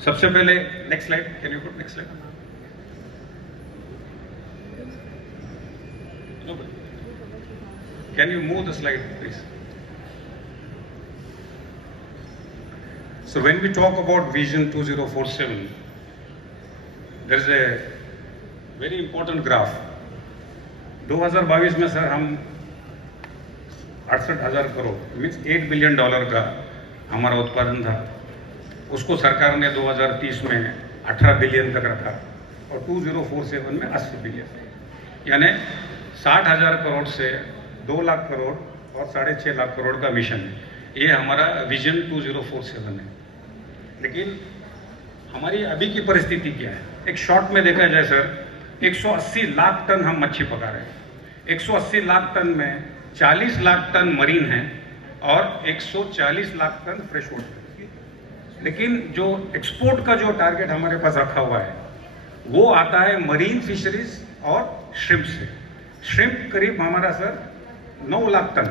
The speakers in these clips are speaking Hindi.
सबसे पहले next slide, can you put next slide? Can you move the slide, please? So when we talk about Vision 2047, there is a very important graph. 2022 में सर हम 68,000 करोड़ मीन्स $8 बिलियन का हमारा उत्पादन था। उसको सरकार ने 2030 में 18 बिलियन तक रखा और 2047 में 80 बिलियन, यानी 60,000 करोड़ से 2 लाख करोड़ और 6.5 लाख करोड़ का मिशन है। ये हमारा विजन 2047 है। लेकिन हमारी अभी की परिस्थिति क्या है? एक शॉर्ट में देखा जाए सर, 180 लाख टन हम मच्छी पका रहे हैं। 180 लाख टन में 40 लाख टन मरीन है और 140 लाख टन फ्रेश वाटर। लेकिन जो एक्सपोर्ट का जो टारगेट हमारे पास रखा हुआ है वो आता है मरीन फिशरीज और श्रिम्प से। श्रिम्प करीब हमारा सर 9 लाख टन,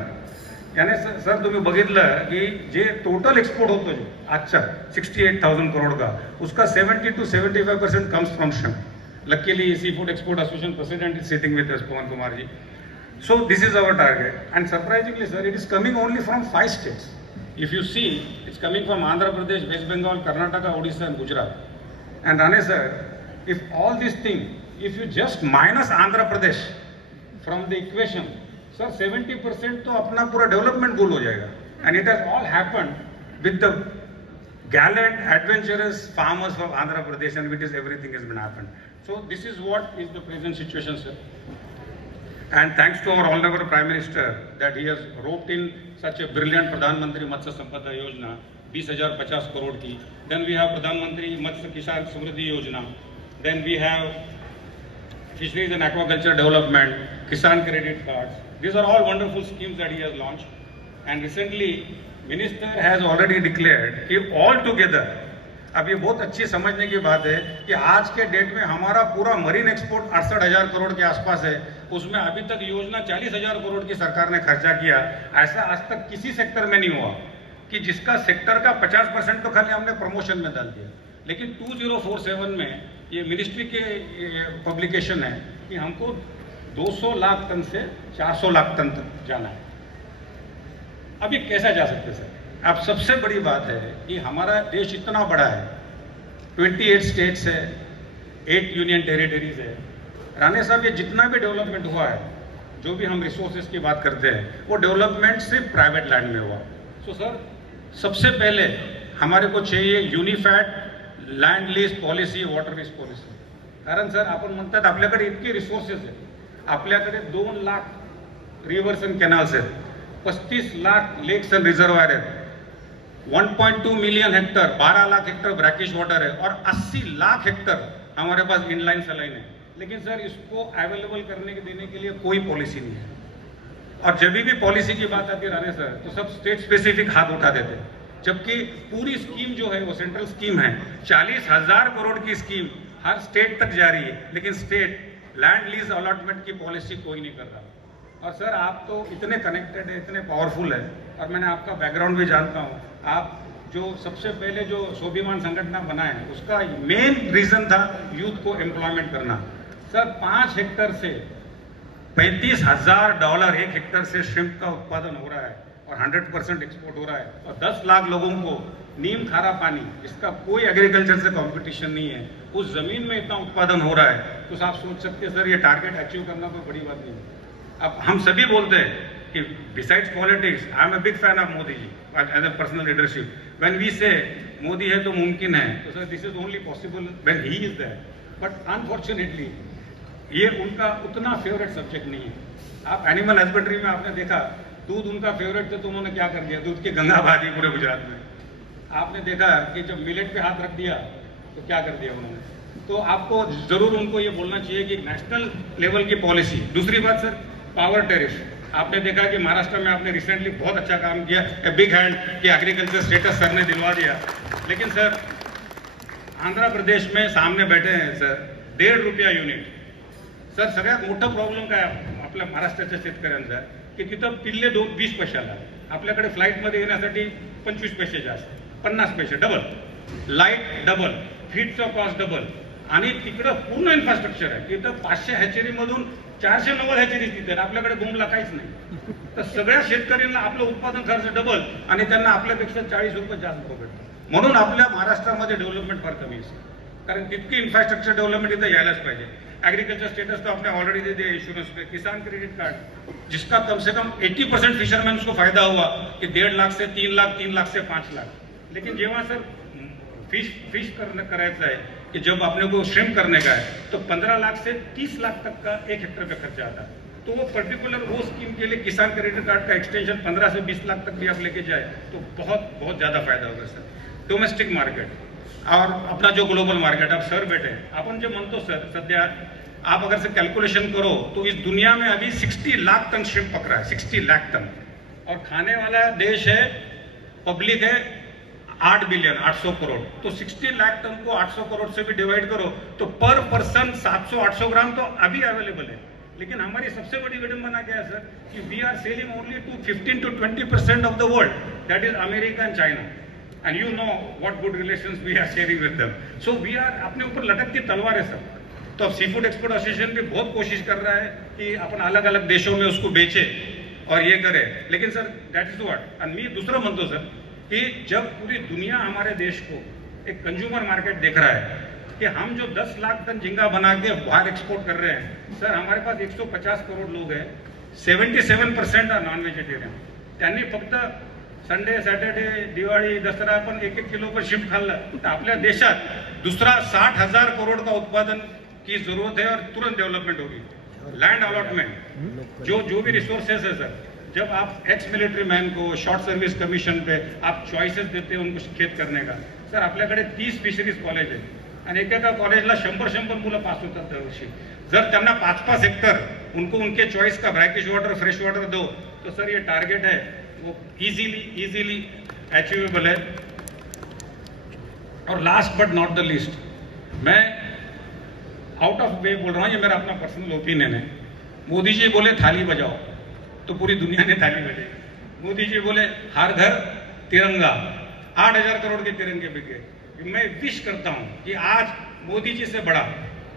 यानी सर तुम्ही बघितलं की जे टोटल एक्सपोर्ट होतो जो आजचा 68,000 करोड़ का, उसका 70 to 75% comes from shrimp. Luckily seafood export association president is sitting with us, Pawan Kumar ji. So this is our target, and surprisingly sir, it is coming only from 5 states. If you see, it's coming from Andhra Pradesh, West Bengal, Karnataka, Odisha and Gujarat. And Rane sir, if all these things, if you just minus Andhra Pradesh from the equation, sir 70% तो अपना पूरा डेवलपमेंट गोल हो जाएगा। And it has all happened with the gallant, adventurous farmers of Andhra Pradesh, and which is everything has been happened. So this is what is the present situation, sir. And thanks to our honorable Prime Minister that he has roped in such a brilliant Pradhan Mantri Matsya Sampada Yojana, 20,050 crore ki. Then we have Pradhan Mantri Matsya Kisan Samriddhi Yojana. Then we have Fisheries and Aquaculture Development, Kisan Credit Cards. These are all wonderful schemes that he has launched. And recently, Minister has already declared कि all together, अब ये बहुत अच्छी समझने की बात है कि आज के डेट में हमारा पूरा मरीन एक्सपोर्ट 68,000 करोड़ के आसपास है। उसमें अभी तक योजना 40,000 करोड़ की सरकार ने खर्चा किया। ऐसा आज तक किसी सेक्टर में नहीं हुआ कि जिसका सेक्टर का 50% तो खाली हमने प्रमोशन में डाल दिया। लेकिन 2047 में ये मिनिस्ट्री के पब्लिकेशन है कि हमको 200 लाख टन से 400 लाख टन तक जाना है। अभी कैसा जा सकते सर? अब सबसे बड़ी बात है कि हमारा देश इतना बड़ा है, 28 स्टेट्स है, 8 यूनियन टेरिटरीज है। राणे साहब, ये जितना भी डेवलपमेंट हुआ है, जो भी हम रिसोर्सेज की बात करते हैं, वो डेवलपमेंट सिर्फ प्राइवेट लैंड में हुआ। सो सर, सबसे पहले हमारे को चाहिए unified land lease policy, water lease policy. कारण सर, आपण म्हणतात आपल्याकडे इतके रिसोर्सेस आहेत, आपल्याकडे 2 लाख रिव्हर्स अँड कॅनल्स आहेत, 35 लाख लेक्स एंड रिजर्वायर है, 1.2 million Hector, 12 lakh Hector brackish water है और 80 लाख हेक्टर हमारे पास इनलाइन सलाइन है। लेकिन सर, इसको अवेलेबल करने के देने के लिए कोई पॉलिसी नहीं है। और जब भी पॉलिसी की बात आती है राणे सर, तो सब स्टेट स्पेसिफिक हाथ उठा देते हैं, जबकि पूरी स्कीम जो है वो सेंट्रल स्कीम है। 40,000 करोड़ की स्कीम हर स्टेट तक जा रही है, लेकिन स्टेट लैंड लीज अलॉटमेंट की पॉलिसी कोई नहीं कर रहा। और सर, आप तो इतने कनेक्टेड है, इतने पावरफुल है, और मैंने आपका बैकग्राउंड भी जानता हूँ। आप जो सबसे पहले जो स्वाभिमान संगठन बनाए, उसका मेन रीजन था यूथ को एम्प्लॉयमेंट करना। सर, 5 हेक्टर से $35,000 1 हेक्टर से श्रिम्प का उत्पादन हो रहा है और 100% एक्सपोर्ट हो रहा है, और 10 लाख लोगों को नीम खारा पानी, इसका कोई एग्रीकल्चर से कंपटीशन नहीं है, उस जमीन में इतना उत्पादन हो रहा है। तो आप सोच सकते हैं सर, ये टारगेट अचीव करना कोई बड़ी बात नहीं है। अब हम सभी बोलते हैं कि besides politics, I am a big fan of Modi ji as a personal leadership. When we say Modi है तो मुमकिन है, तो sir this is only possible when he is there. But unfortunately ये उनका उतना फेवरेट सब्जेक्ट नहीं है। आप एनिमल हस्बेंड्री में आपने देखा, दूध उनका फेवरेट था, तो उन्होंने क्या कर दिया, दूध की गंगा बहा दी पूरे गुजरात में। आपने देखा कि जब मिलेट पे हाथ रख दिया तो क्या कर दिया उन्होंने। तो आपको जरूर उनको ये बोलना चाहिए कि नेशनल लेवल की पॉलिसी। दूसरी बात सर, पावर टेरिफ। आपने देखा कि महाराष्ट्र में आपने रिसेंटली बहुत अच्छा काम किया, ए बिग हैंड कि एग्रीकल्चर स्टेटस सर ने दिलवा दिया। लेकिन सर, आंध्र प्रदेश में सामने बैठे हैं सर, ₹1.5 युनिट। सर, सगळ्यात मोठा प्रॉब्लेम काय आपल्या महाराष्ट्राच्या शेतकऱ्यांचा की तिथं पिल्ले 20 पैशाला, आपल्याकडे फ्लाईटमध्ये येण्यासाठी 25 पैसे जास्त, 50 पैसे डबल। लाईट डबल, फीडचा कॉस्ट डबल, आणि तिकडं पूर्ण इन्फ्रास्ट्रक्चर आहे. तिथं 500 हॅचेरीमधून 490 हॅचेरी तिथे, आपल्याकडे बोंबला काहीच नाही. तर सगळ्या शेतकऱ्यांना आपलं उत्पादन खर्च डबल आणि त्यांना आपल्यापेक्षा 40 रुपये जास्त भेटतात. म्हणून आपल्या महाराष्ट्रामध्ये डेव्हलपमेंट फार कमी आहे, कारण तितकी इन्फ्रास्ट्रक्चर डेव्हलपमेंट इथं यायलाच पाहिजे. एग्रीकल्चर स्टेटस तो आपने ऑलरेडी दे दिया इंश्योरेंस पे. किसान क्रेडिट कार्ड जिसका कम से कम 80% फिशरमैन को फायदा हुआ कि 1.5 लाख से 3 लाख, 3 लाख से 5 लाख. लेकिन जेव्हा सर फिश करायचं आहे कि जब अपने को श्रिम्प करने का है तो 15 लाख से 30 लाख तक का 1 हेक्टेयर पे खर्चा आता है. तो वो पर्टिकुलर वो स्कीम के लिए किसान क्रेडिट कार्ड का एक्सटेंशन 15 से 20 लाख तक भी आप लेके जाए तो बहुत बहुत ज्यादा फायदा होगा सर. डोमेस्टिक मार्केट और अपना जो ग्लोबल मार्केट, आप सर बैठे अपन जो म्हणतो सर, सध्या आप अगर से कैलकुलेशन करो तो इस दुनिया में अभी 60 लाख टन श्रिम्प पकड़ा है, 60 लाख टन. और खाने वाला देश है, पब्लिक है 8 बिलियन 800 करोड़. तो 60 लाख टन को 800 करोड़ से भी डिवाइड करो तो पर पर्सन 700-800 ग्राम तो अभी अवेलेबल है. लेकिन हमारी सबसे बड़ी विडंबना क्या है सर कि we are selling only to 15-20% of the world, that is America and China. And you know what good relations we are sharing with them. So we are अपने ऊपर लटकती तलवार है सर. तो अब सी फूड एक्सपोर्ट एसोसिएशन भी बहुत कोशिश कर रहा है कि अपन अलग अलग देशों में उसको बेचे और ये करे. लेकिन सर दैट इज व्हाट. आणि मी दुसरं म्हणतो सर कि जब पूरी दुनिया हमारे देश को एक कंज्यूमर मार्केट देख रहा है कि हम जो 10 लाख टन झींगा बना के बाहर एक्सपोर्ट कर रहे हैं, सर हमारे पास 150 करोड़ लोग हैं, 77% आर नॉन व्हेजिटेरियन. त्यांनी फक्त संडे, सॅटर्डे, दिवाळी, दसरा आपण 1-1 किलो पर शिफ्ट खाल्लं तर आपल्या देशात दूसरा 60,000 करोड़ का उत्पादन की जरूरत है और तुरंत डेवलपमेंट होगी. लैंड अलॉटमेंट जो भी रिसोर्सेस है सर, जब आप एक्स मिलिट्री मैन को शॉर्ट सर्विस कमीशन पे आप चॉइसेस देते हैं उनको खेत करने का, सर आपल्याकडे 30 फिशरीज कॉलेज आहे आणि एका कॉलेजला 100 मुलं पास होतात दरवर्षी. जर त्यांना 5-5 हेक्टर उनको उनके चॉइस का ब्रैकिश वाटर, फ्रेश वाटर दो तो सर ये टारगेट है वो इजीली अचीवेबल है. और last but not the least, मैं आउट ऑफ वे बोल रहा हूँ, ये मेरा अपना पर्सनल ओपिनियन है. मोदी जी बोले थाली बजाओ तो पूरी दुनिया ने थाली बजाई. मोदी जी बोले हर घर तिरंगा, 8,000 करोड़ के तिरंगे बिके. मैं विश करता हूं कि आज मोदी जी से बड़ा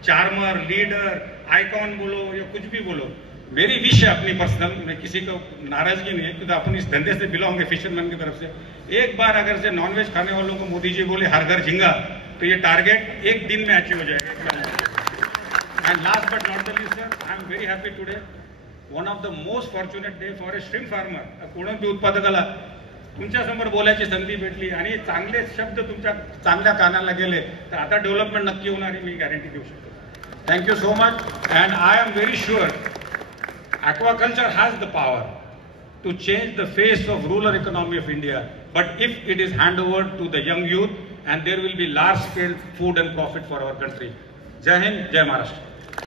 चार्मर, लीडर, आइकॉन बोलो या कुछ भी बोलो, मेरी विश है अपनी पर्सनल, मैं किसी को नाराजगी नहीं है क्योंकि अपन इस धंधे से बिलोंग है फिशरमैन की तरफ से. एक बार अगर से नॉनवेज खाने वालों को मोदी जी बोले हर घर झींगा तो ये टारगेट एक दिन में अचीव हो जाएगा. And last but not the least sir, I am very happy today. One of the most fortunate day for a shrimp farmer. कोळंबी उत्पादकाला तुमच्या समोर बोलायची संधी भेटली आणि चांगले शब्द तुमच्या चांगल्या कानाला गेले तर आता डेव्हलपमेंट नक्की होणार ही मी गॅरंटी देऊ शकतो. Thank you so much. And I am very sure aquaculture has the power to change the face of rural economy of India, but if it is handed over to the young youth, and there will be large scale food and profit for our country. Jai Hind, Jai Maharashtra.